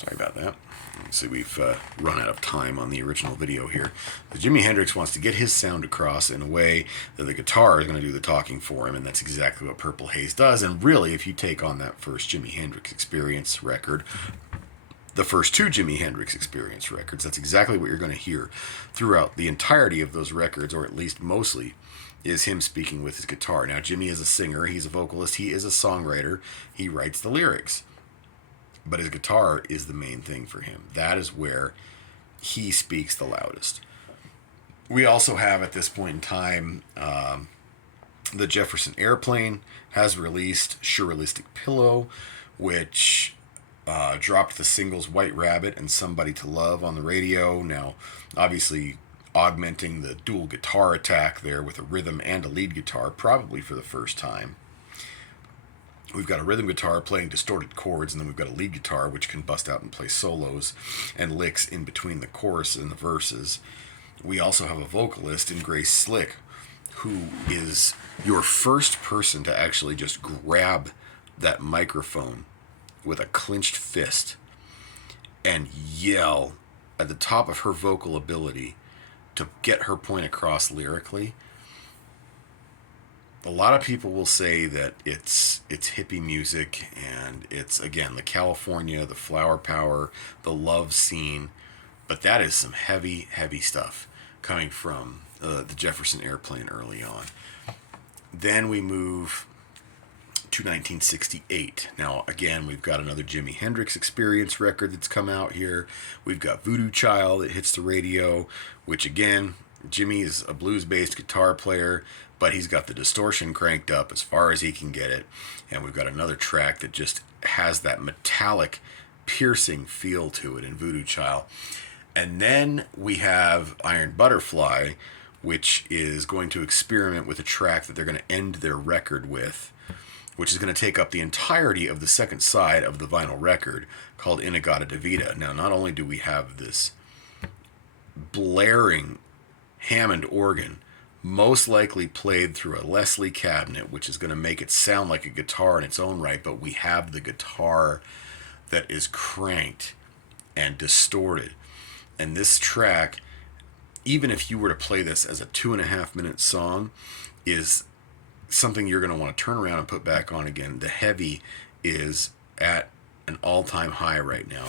Sorry about that. See, we've run out of time on the original video here. But Jimi Hendrix wants to get his sound across in a way that the guitar is going to do the talking for him, and that's exactly what Purple Haze does. And really, if you take on that first Jimi Hendrix Experience record, the first two Jimi Hendrix Experience records, that's exactly what you're going to hear throughout the entirety of those records, or at least mostly, is him speaking with his guitar. Now, Jimi is a singer, he's a vocalist, he is a songwriter, he writes the lyrics. But his guitar is the main thing for him. That is where he speaks the loudest. We also have, at this point in time, the Jefferson Airplane has released Surrealistic Pillow, which dropped the singles White Rabbit and Somebody to Love on the radio. Now, obviously, augmenting the dual guitar attack there with a rhythm and a lead guitar, probably for the first time. We've got a rhythm guitar playing distorted chords, and then we've got a lead guitar which can bust out and play solos and licks in between the chorus and the verses. We also have a vocalist in Grace Slick, who is your first person to actually just grab that microphone with a clenched fist and yell at the top of her vocal ability to get her point across lyrically. A lot of people will say that it's hippie music, and it's, again, the California, the flower power, the love scene, but that is some heavy, heavy stuff coming from the Jefferson Airplane early on. Then we move to 1968. Now, again, we've got another Jimi Hendrix Experience record that's come out here. We've got Voodoo Child that hits the radio, which, again, Jimi is a blues-based guitar player, but he's got the distortion cranked up as far as he can get it. And we've got another track that just has that metallic, piercing feel to it in Voodoo Child. And then we have Iron Butterfly, which is going to experiment with a track that they're going to end their record with, which is going to take up the entirety of the second side of the vinyl record, called In-A-Gadda-Da-Vida. Now, not only do we have this blaring Hammond organ, most likely played through a Leslie cabinet, which is going to make it sound like a guitar in its own right, but we have the guitar that is cranked and distorted. And this track, even if you were to play this as a 2.5-minute song, is something you're going to want to turn around and put back on again. The heavy is at an all-time high right now.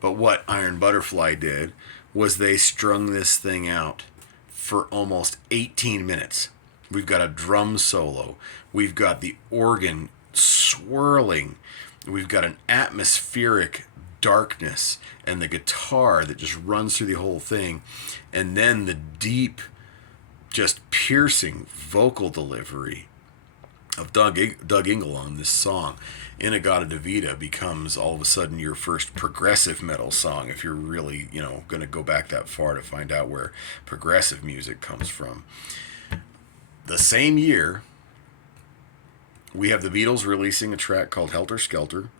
But what Iron Butterfly did was they strung this thing out for almost 18 minutes. We've got a drum solo. We've got the organ swirling. We've got an atmospheric darkness and the guitar that just runs through the whole thing. And then the deep, just piercing vocal delivery of Doug Ingle on this song. In-A-Gadda-Da-Vida becomes all of a sudden your first progressive metal song, if you're really, going to go back that far to find out where progressive music comes from. The same year, we have the Beatles releasing a track called Helter Skelter,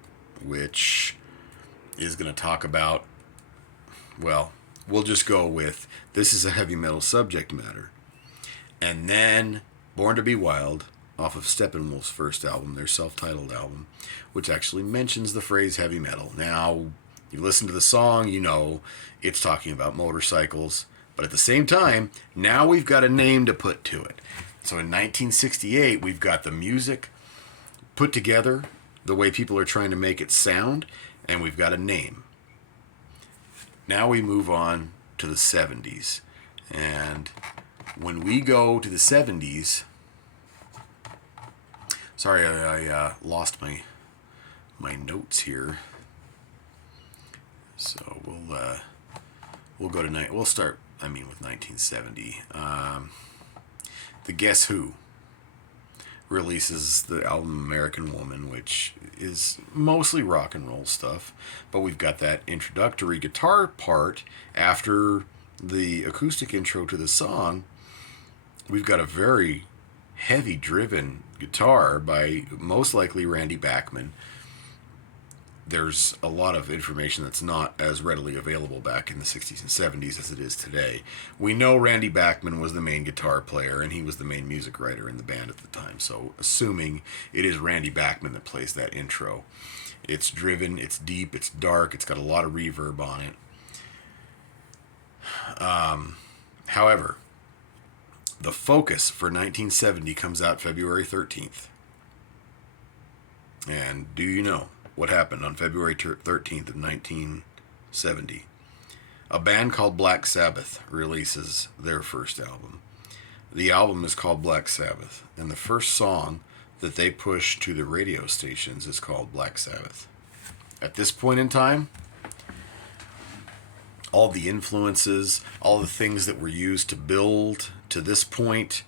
which is going to talk about, well, we'll just go with, this is a heavy metal subject matter. And then Born to Be Wild, off of Steppenwolf's first album, their self-titled album, which actually mentions the phrase heavy metal. Now, you listen to the song, you know it's talking about motorcycles, but at the same time, now we've got a name to put to it. So in 1968, we've got the music put together, the way people are trying to make it sound, and we've got a name. Now we move on to the 70s. And when we go to the 70s, sorry, I lost my notes here. So we'll go to we'll start. With 1970. The Guess Who releases the album American Woman, which is mostly rock and roll stuff, but we've got that introductory guitar part after the acoustic intro to the song. We've got a very heavy driven guitar by most likely Randy Bachman. There's a lot of information that's not as readily available back in the 60s and 70s as it is today. We know Randy Bachman was the main guitar player and he was the main music writer in the band at the time, so assuming it is Randy Bachman that plays that intro. It's driven, it's deep, it's dark, it's got a lot of reverb on it. However, the Focus for 1970 comes out February 13th. And do you know what happened on February 13th of 1970? A band called Black Sabbath releases their first album. The album is called Black Sabbath, and the first song that they push to the radio stations is called Black Sabbath. At this point in time, all the influences, all the things that were used to build to this point,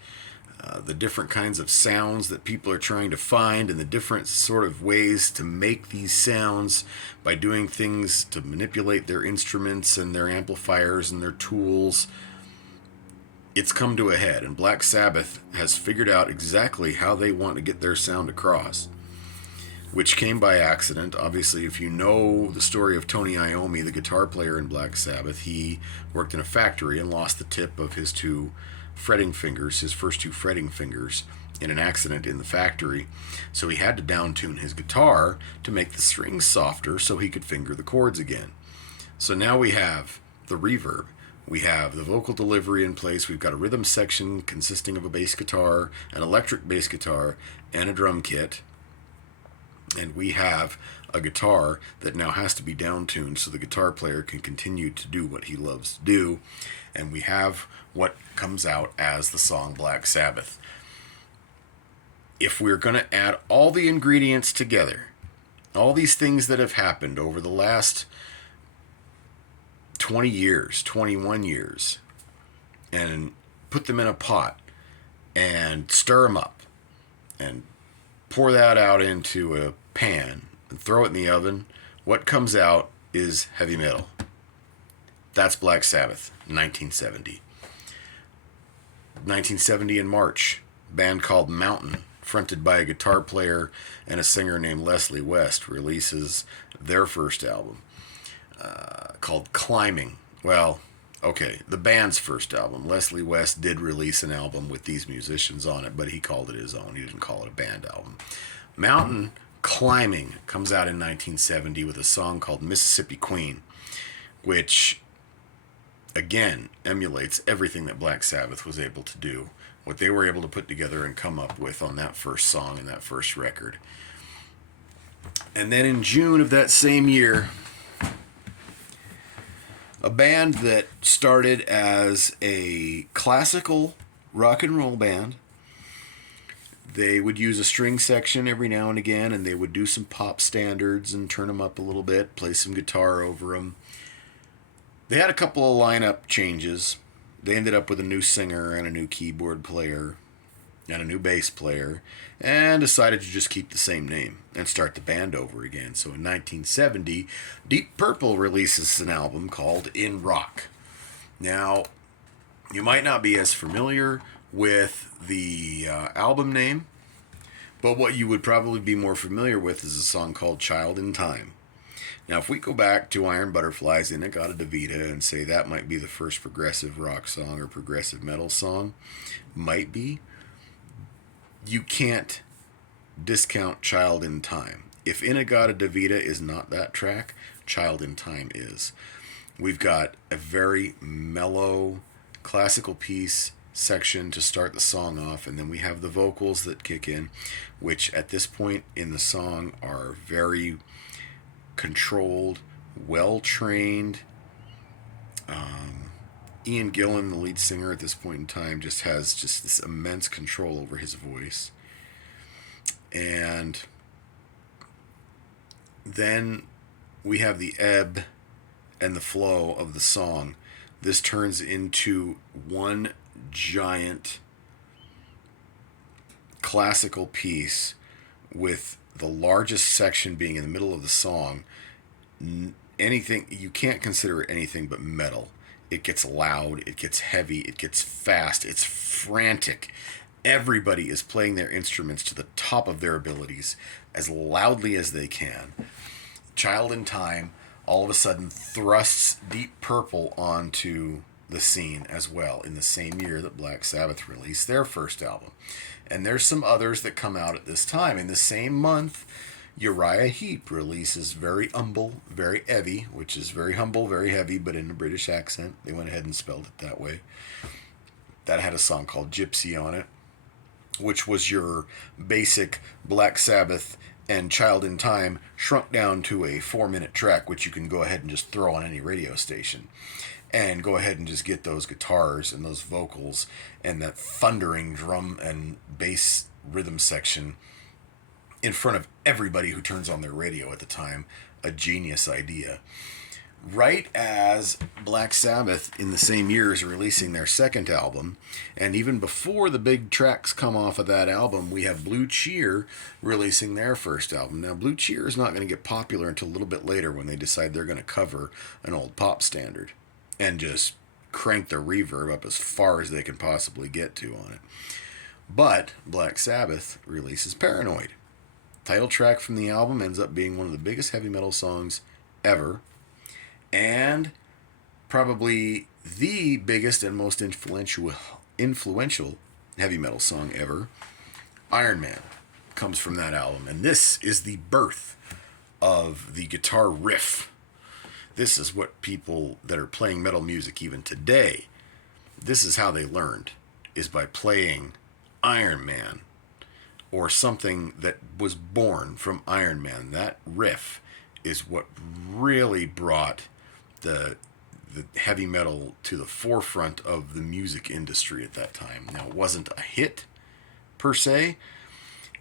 the different kinds of sounds that people are trying to find, and the different sort of ways to make these sounds by doing things to manipulate their instruments and their amplifiers and their tools. It's come to a head, and Black Sabbath has figured out exactly how they want to get their sound across, which came by accident. Obviously, if you know the story of Tony Iommi, the guitar player in Black Sabbath, he worked in a factory and lost the tip of his two fretting fingers, his first two fretting fingers, in an accident in the factory. So he had to downtune his guitar to make the strings softer so he could finger the chords again. So now we have the reverb. We have the vocal delivery in place. We've got a rhythm section consisting of a bass guitar, an electric bass guitar, and a drum kit. And we have a guitar that now has to be downtuned so the guitar player can continue to do what he loves to do. And we have what comes out as the song Black Sabbath. If we're going to add all the ingredients together, all these things that have happened over the last 20 years, 21 years, and put them in a pot and stir them up and pour that out into a pan and throw it in the oven, what comes out is heavy metal. That's Black Sabbath, 1970. 1970 in March, a band called Mountain, fronted by a guitar player and a singer named Leslie West, releases their first album called Climbing. Well, okay, the band's first album. Leslie West did release an album with these musicians on it, but he called it his own. He didn't call it a band album. Mountain Climbing comes out in 1970 with a song called Mississippi Queen, which, again, emulates everything that Black Sabbath was able to do, what they were able to put together and come up with on that first song and that first record. And then in June of that same year, a band that started as a classical rock and roll band. They would use a string section every now and again, and they would do some pop standards and turn them up a little bit, play some guitar over them. They had a couple of lineup changes. They ended up with a new singer and a new keyboard player and a new bass player, and decided to just keep the same name and start the band over again. So in 1970, Deep Purple releases an album called In Rock. Now, you might not be as familiar with the album name, but what you would probably be more familiar with is a song called Child in Time. Now, if we go back to Iron Butterflies, In-A-Gadda-Da-Vida, and say that might be the first progressive rock song or progressive metal song, might be, you can't discount Child in Time. If In-A-Gadda-Da-Vida is not that track, Child in Time is. We've got a very mellow classical piece section to start the song off, and then we have the vocals that kick in, which at this point in the song are very controlled, well-trained. Ian Gillan, the lead singer at this point in time, just has just this immense control over his voice. And then we have the ebb and the flow of the song. This turns into one giant classical piece with the largest section being in the middle of the song. Anything, you can't consider it anything but metal. It gets loud, it gets heavy, it gets fast, it's frantic. Everybody is playing their instruments to the top of their abilities as loudly as they can. Child in Time all of a sudden thrusts Deep Purple onto the scene as well, in the same year that Black Sabbath released their first album. And there's some others that come out at this time. In the same month, Uriah Heep releases Very Humble, Very Heavy, which is very humble, very heavy, but in a British accent. They went ahead and spelled it that way. That had a song called Gypsy on it, which was your basic Black Sabbath and Child in Time shrunk down to a 4-minute track, which you can go ahead and just throw on any radio station. And go ahead and just get those guitars and those vocals and that thundering drum and bass rhythm section in front of everybody who turns on their radio at the time. A genius idea. Right as Black Sabbath in the same year is releasing their second album, and even before the big tracks come off of that album, we have Blue Cheer releasing their first album. Now, Blue Cheer is not going to get popular until a little bit later when they decide they're going to cover an old pop standard and just crank the reverb up as far as they can possibly get to on it. But Black Sabbath releases Paranoid. Title track from the album ends up being one of the biggest heavy metal songs ever, and probably the biggest and most influential heavy metal song ever. Iron Man comes from that album, and this is the birth of the guitar riff. This is what people that are playing metal music even today, this is how they learned, is by playing Iron Man or something that was born from Iron Man. That riff is what really brought the heavy metal to the forefront of the music industry at that time. Now, it wasn't a hit per se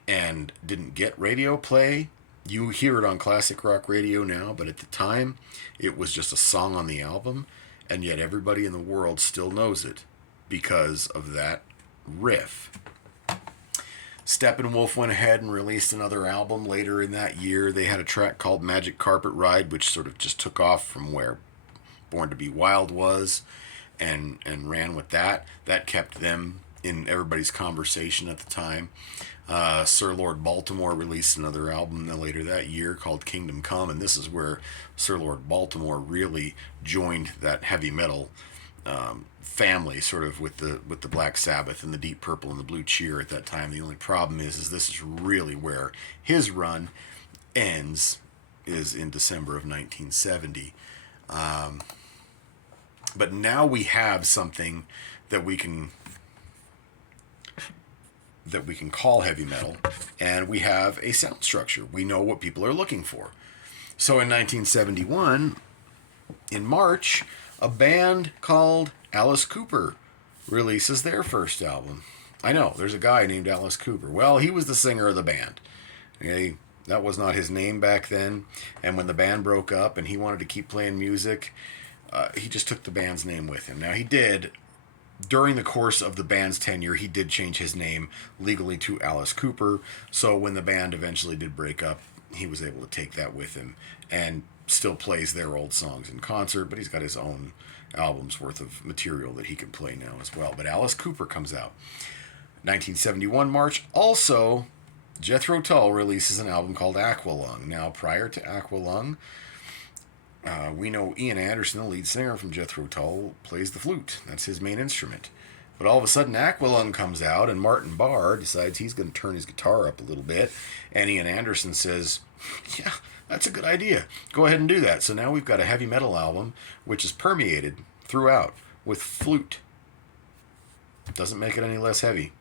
and didn't get radio play. You hear it on classic rock radio now, but at the time it was just a song on the album, and yet everybody in the world still knows it because of that riff. Steppenwolf went ahead and released another album later in that year. They had a track called Magic Carpet Ride, which sort of just took off from where Born to Be Wild was and ran with that. That kept them in everybody's conversation at the time. Sir Lord Baltimore released another album later that year called Kingdom Come, and this is where Sir Lord Baltimore really joined that heavy metal family, sort of with the Black Sabbath and the Deep Purple and the Blue Cheer at that time. The only problem is this is really where his run ends, is in December of 1970. But now we have something that we can call heavy metal, and we have a sound structure. We know what people are looking for. So in 1971, in March, a band called Alice Cooper releases their first album. I know, there's a guy named Alice Cooper. Well, he was the singer of the band. Okay, that was not his name back then. And when the band broke up and he wanted to keep playing music, he just took the band's name with him. Now, he did, during the course of the band's tenure, he did change his name legally to Alice Cooper. So when the band eventually did break up, he was able to take that with him and still plays their old songs in concert, but he's got his own albums worth of material that he can play now as well. But Alice Cooper comes out. 1971 March, also Jethro Tull releases an album called Aqualung. Now, prior to Aqualung, we know Ian Anderson, the lead singer from Jethro Tull, plays the flute. That's his main instrument. But all of a sudden, Aqualung comes out, and Martin Barr decides he's going to turn his guitar up a little bit. And Ian Anderson says, yeah, that's a good idea. Go ahead and do that. So now we've got a heavy metal album, which is permeated throughout with flute. Doesn't make it any less heavy.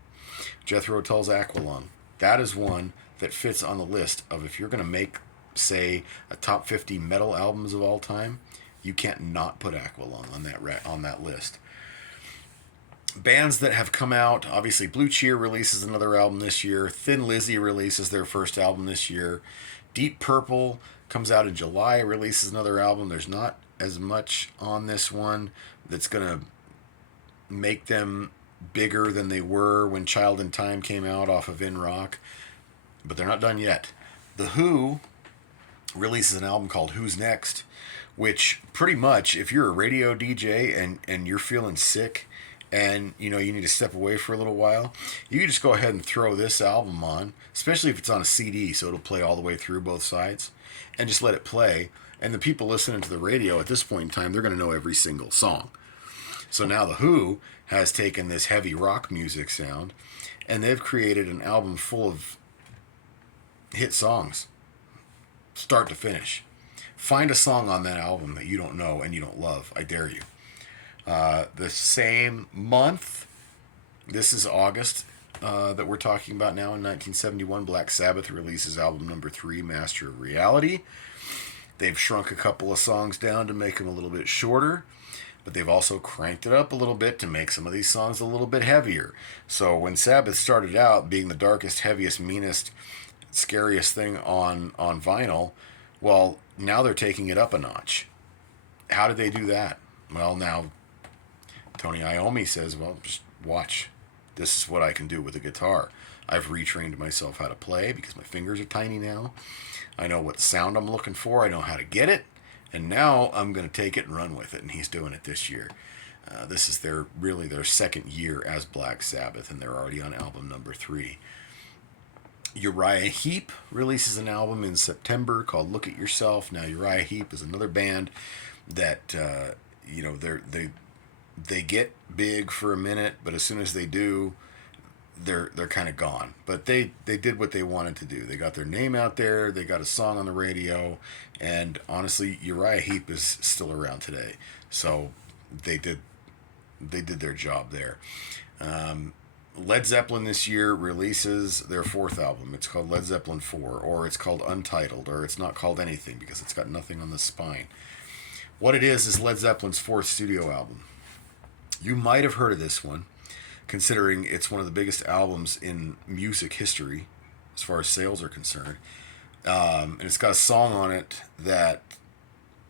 Jethro Tull's Aqualung. That is one that fits on the list of, if you're going to make, say, a top 50 metal albums of all time, you can't not put Aqualung on that list. Bands that have come out, obviously Blue Cheer releases another album this year. Thin Lizzy releases their first album this year. Deep Purple comes out in July, releases another album. There's not as much on this one that's going to make them bigger than they were when Child in Time came out off of In Rock, but they're not done yet. The Who releases an album called Who's Next, which pretty much, if you're a radio DJ and you're feeling sick and you need to step away for a little while, you can just go ahead and throw this album on, especially if it's on a CD, so it'll play all the way through both sides, and just let it play. And the people listening to the radio at this point in time, they're going to know every single song. So now The Who has taken this heavy rock music sound, and they've created an album full of hit songs. start to finish. Find a song on that album that you don't know and you don't love. I dare you. The same month, this is August, that we're talking about now, in 1971, Black Sabbath releases album number 3, Master of Reality. They've shrunk a couple of songs down to make them a little bit shorter, but they've also cranked it up a little bit to make some of these songs a little bit heavier. So when Sabbath started out being the darkest, heaviest, meanest, scariest thing on vinyl, well, now they're taking it up a notch. How did they do that? Well, now Tony Iommi says, well, just watch. This is what I can do with a guitar. I've retrained myself how to play because my fingers are tiny now. I know what sound I'm looking for. I know how to get it. And now I'm going to take it and run with it. And he's doing it this year. This is their second year as Black Sabbath, and they're already on album number 3. Uriah Heep releases an album in September called Look at Yourself. Now, Uriah Heep is another band that, they get big for a minute, but as soon as they do, they're kind of gone. But they did what they wanted to do. They got their name out there. They got a song on the radio, and honestly, Uriah Heep is still around today. So they did their job there. Led Zeppelin this year releases their 4th album. It's called Led Zeppelin 4, or it's called Untitled, or it's not called anything because it's got nothing on the spine. What it is Led Zeppelin's 4th studio album. You might have heard of this one, considering it's one of the biggest albums in music history as far as sales are concerned. And it's got a song on it that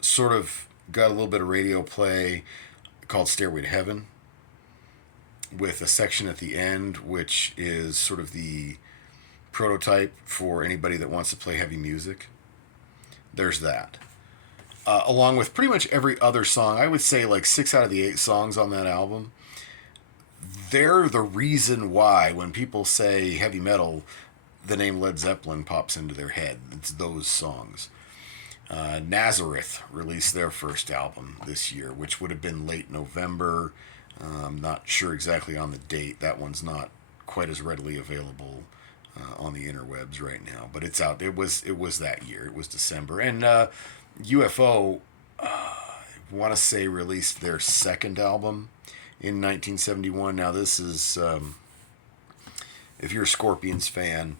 sort of got a little bit of radio play called Stairway to Heaven, with a section at the end which is sort of the prototype for anybody that wants to play heavy music. There's that. Along with pretty much every other song. I would say like 6 out of the 8 songs on that album, they're the reason why when people say heavy metal, the name Led Zeppelin pops into their head. It's those songs. Nazareth released their first album this year, which would have been late November. I'm not sure exactly on the date. That one's not quite as readily available on the interwebs right now, but it's out. It was that year. It was December. And UFO, I want to say, released their second album in 1971. Now this is, if you're a Scorpions fan,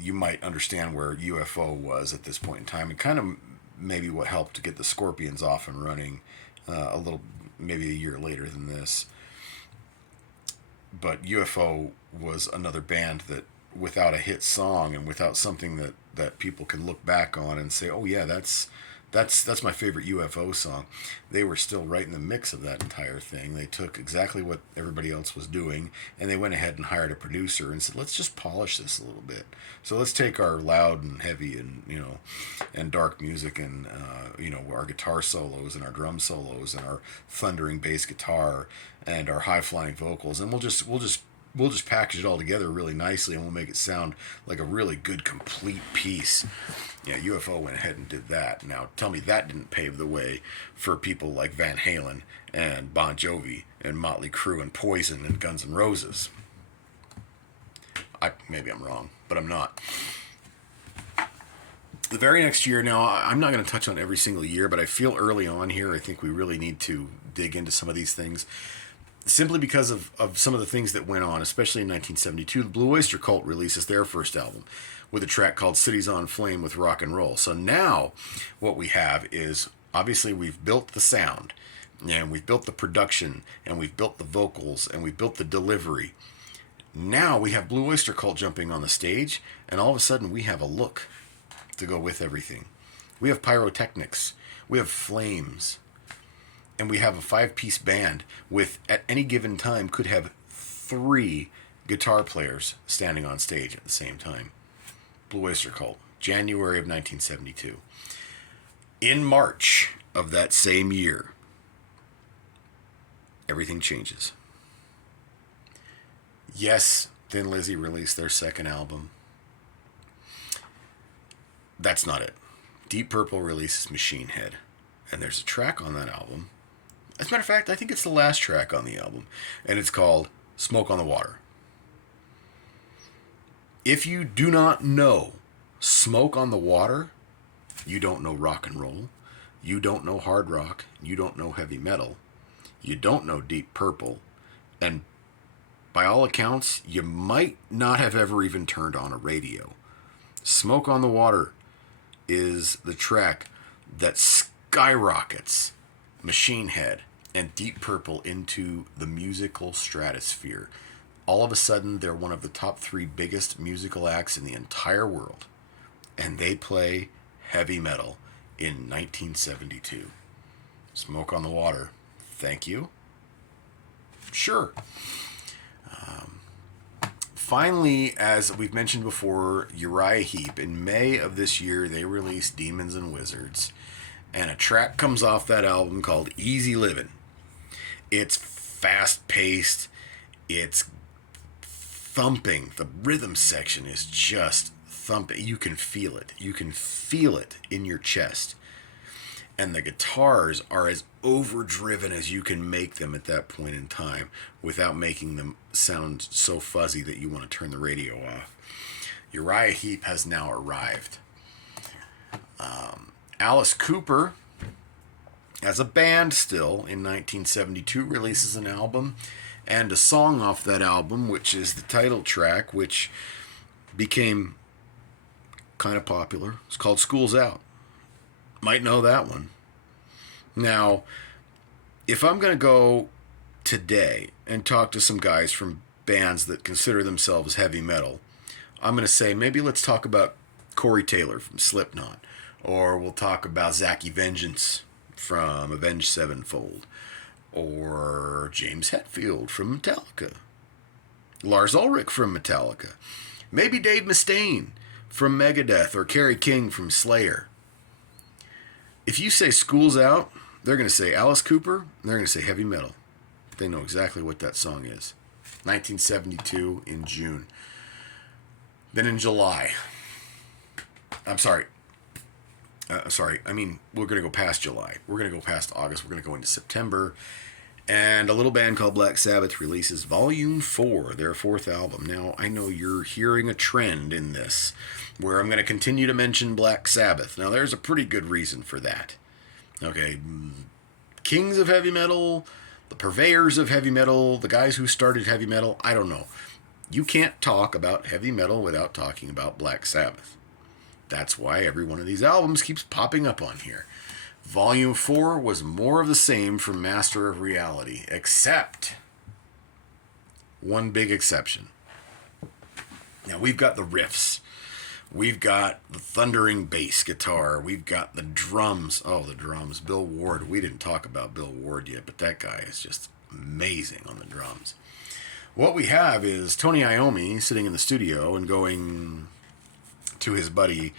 you might understand where UFO was at this point in time, and kind of maybe what helped to get the Scorpions off and running maybe a year later than this. But UFO was another band that, without a hit song and without something that people can look back on and say, oh yeah, that's my favorite UFO song, they were still right in the mix of that entire thing. They took exactly what everybody else was doing, and they went ahead and hired a producer and said, let's just polish this a little bit. So let's take our loud and heavy and dark music and our guitar solos and our drum solos and our thundering bass guitar and our high flying vocals, and we'll just package it all together really nicely, and we'll make it sound like a really good, complete piece. Yeah, UFO went ahead and did that. Now, tell me that didn't pave the way for people like Van Halen and Bon Jovi and Motley Crue and Poison and Guns N' Roses. Maybe I'm wrong, but I'm not. The very next year, now, I'm not going to touch on every single year, but I feel early on here, I think we really need to dig into some of these things. Simply because of some of the things that went on, especially in 1972, the Blue Oyster Cult releases their first album with a track called Cities on Flame with Rock and Roll. So now what we have is, obviously we've built the sound, and we've built the production, and we've built the vocals, and we've built the delivery. Now we have Blue Oyster Cult jumping on the stage, and all of a sudden we have a look to go with everything. We have pyrotechnics, we have flames, and we have a 5-piece band with, at any given time, could have 3 guitar players standing on stage at the same time. Blue Oyster Cult, January of 1972. In March of that same year, everything changes. Yes, Thin Lizzy released their second album. That's not it. Deep Purple releases Machine Head, and there's a track on that album. As a matter of fact, I think it's the last track on the album, and it's called Smoke on the Water. If you do not know Smoke on the Water, You don't know rock and roll. You don't know hard rock. You don't know heavy metal. You don't know Deep Purple. And by all accounts, you might not have ever even turned on a radio. Smoke on the Water is the track that skyrockets Machine Head and Deep Purple into the musical stratosphere. All of a sudden, they're one of the top 3 biggest musical acts in the entire world. And they play heavy metal in 1972. Smoke on the Water. Thank you. Sure. Finally, as we've mentioned before, Uriah Heep, in May of this year, they released Demons and Wizards. And a track comes off that album called Easy Livin'. It's fast-paced. It's thumping. The rhythm section is just thumping. You can feel it. You can feel it in your chest. And the guitars are as overdriven as you can make them at that point in time without making them sound so fuzzy that you want to turn the radio off. Uriah Heep has now arrived. Alice Cooper, as a band still, in 1972 releases an album and a song off that album, which is the title track, which became kind of popular. It's called School's Out. Might know that one. Now, if I'm going to go today and talk to some guys from bands that consider themselves heavy metal, I'm going to say maybe let's talk about Corey Taylor from Slipknot, or we'll talk about Zachy Vengeance from Avenged Sevenfold, or James Hetfield from Metallica, Lars Ulrich from Metallica, maybe Dave Mustaine from Megadeth, or Kerry King from Slayer. If you say School's Out, they're going to say Alice Cooper, and they're going to say heavy metal. They know exactly what that song is. 1972 in June. Then in July. We're going to go past July. We're going to go past August. We're going to go into September. And a little band called Black Sabbath releases Volume 4, their 4th album. Now, I know you're hearing a trend in this, where I'm going to continue to mention Black Sabbath. Now, there's a pretty good reason for that. Okay, kings of heavy metal, the purveyors of heavy metal, the guys who started heavy metal, I don't know. You can't talk about heavy metal without talking about Black Sabbath. That's why every one of these albums keeps popping up on here. Volume 4 was more of the same from Master of Reality, except one big exception. Now, we've got the riffs. We've got the thundering bass guitar. We've got the drums. Oh, the drums. Bill Ward. We didn't talk about Bill Ward yet, but that guy is just amazing on the drums. What we have is Tony Iommi sitting in the studio and going to his buddy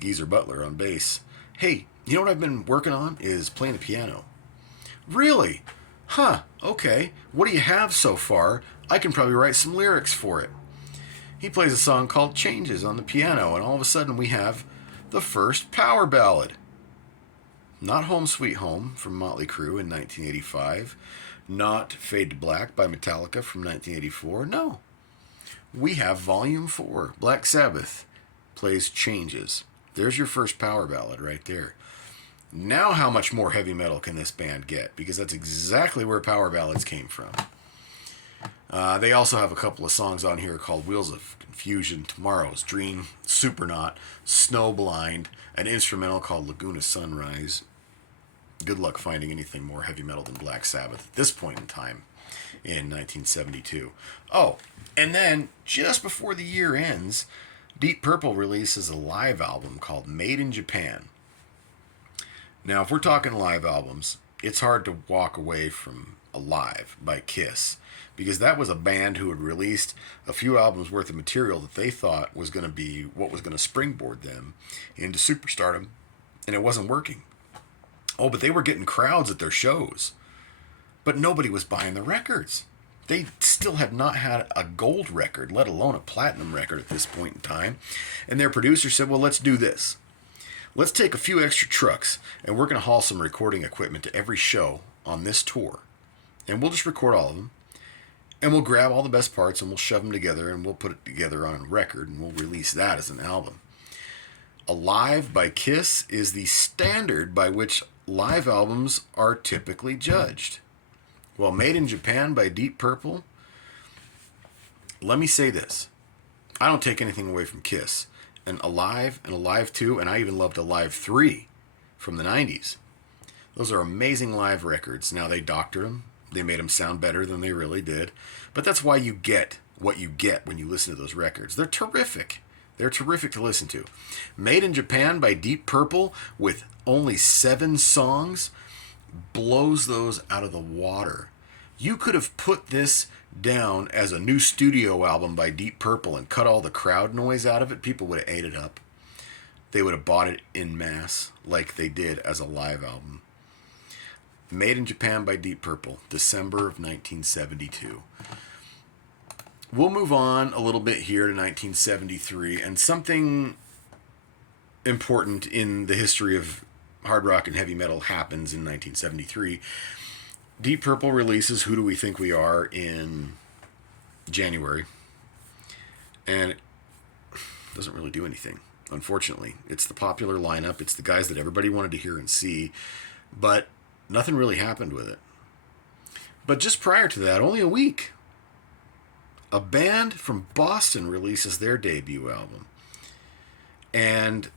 Geezer Butler on bass. Hey, you know what I've been working on is playing the piano. Really? Huh, okay. What do you have so far? I can probably write some lyrics for it. He plays a song called Changes on the piano, and all of a sudden we have the first power ballad. Not Home Sweet Home from Motley Crue in 1985. Not Fade to Black by Metallica from 1984. No. We have Volume 4. Black Sabbath plays Changes. There's your first power ballad right there. Now how much more heavy metal can this band get? Because that's exactly where power ballads came from. They also have a couple of songs on here called Wheels of Confusion, Tomorrow's Dream, Supernaut, Snowblind, an instrumental called Laguna Sunrise. Good luck finding anything more heavy metal than Black Sabbath at this point in time in 1972. Oh, and then just before the year ends, Deep Purple releases a live album called Made in Japan. Now, if we're talking live albums, it's hard to walk away from Alive by Kiss, because that was a band who had released a few albums worth of material that they thought was going to be what was going to springboard them into superstardom, and it wasn't working. Oh, but they were getting crowds at their shows, but nobody was buying the records. They still had not had a gold record, let alone a platinum record at this point in time, and their producer said, well, let's do this. Let's take a few extra trucks, and we're going to haul some recording equipment to every show on this tour. And we'll just record all of them, and we'll grab all the best parts, and we'll shove them together, and we'll put it together on a record, and we'll release that as an album. Alive by Kiss is the standard by which live albums are typically judged. Well, Made in Japan by Deep Purple, let me say this. I don't take anything away from Kiss. And Alive 2, and I even loved Alive 3 from the 90s. Those are amazing live records. Now, they doctored them. They made them sound better than they really did. But that's why you get what you get when you listen to those records. They're terrific. They're terrific to listen to. Made in Japan by Deep Purple with only 7 songs blows those out of the water. You could have put this down as a new studio album by Deep Purple and cut all the crowd noise out of it. People would have ate it up. They would have bought it en masse like they did as a live album. Made in Japan by Deep Purple, December of 1972. We'll move on a little bit here to 1973, and something important in the history of hard rock and heavy metal happens in 1973. Deep Purple releases Who Do We Think We Are in January, and it doesn't really do anything, unfortunately. It's the popular lineup, it's the guys that everybody wanted to hear and see, but nothing really happened with it. But just prior to that, only a week, a band from Boston releases their debut album. And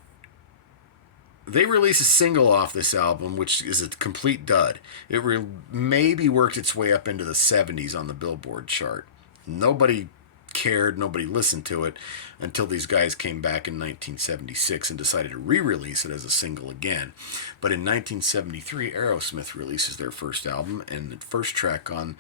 they release a single off this album, which is a complete dud. It maybe worked its way up into the 70s on the Billboard chart. Nobody cared, nobody listened to it until these guys came back in 1976 and decided to re-release it as a single again. But in 1973, Aerosmith releases their first album, and the first track on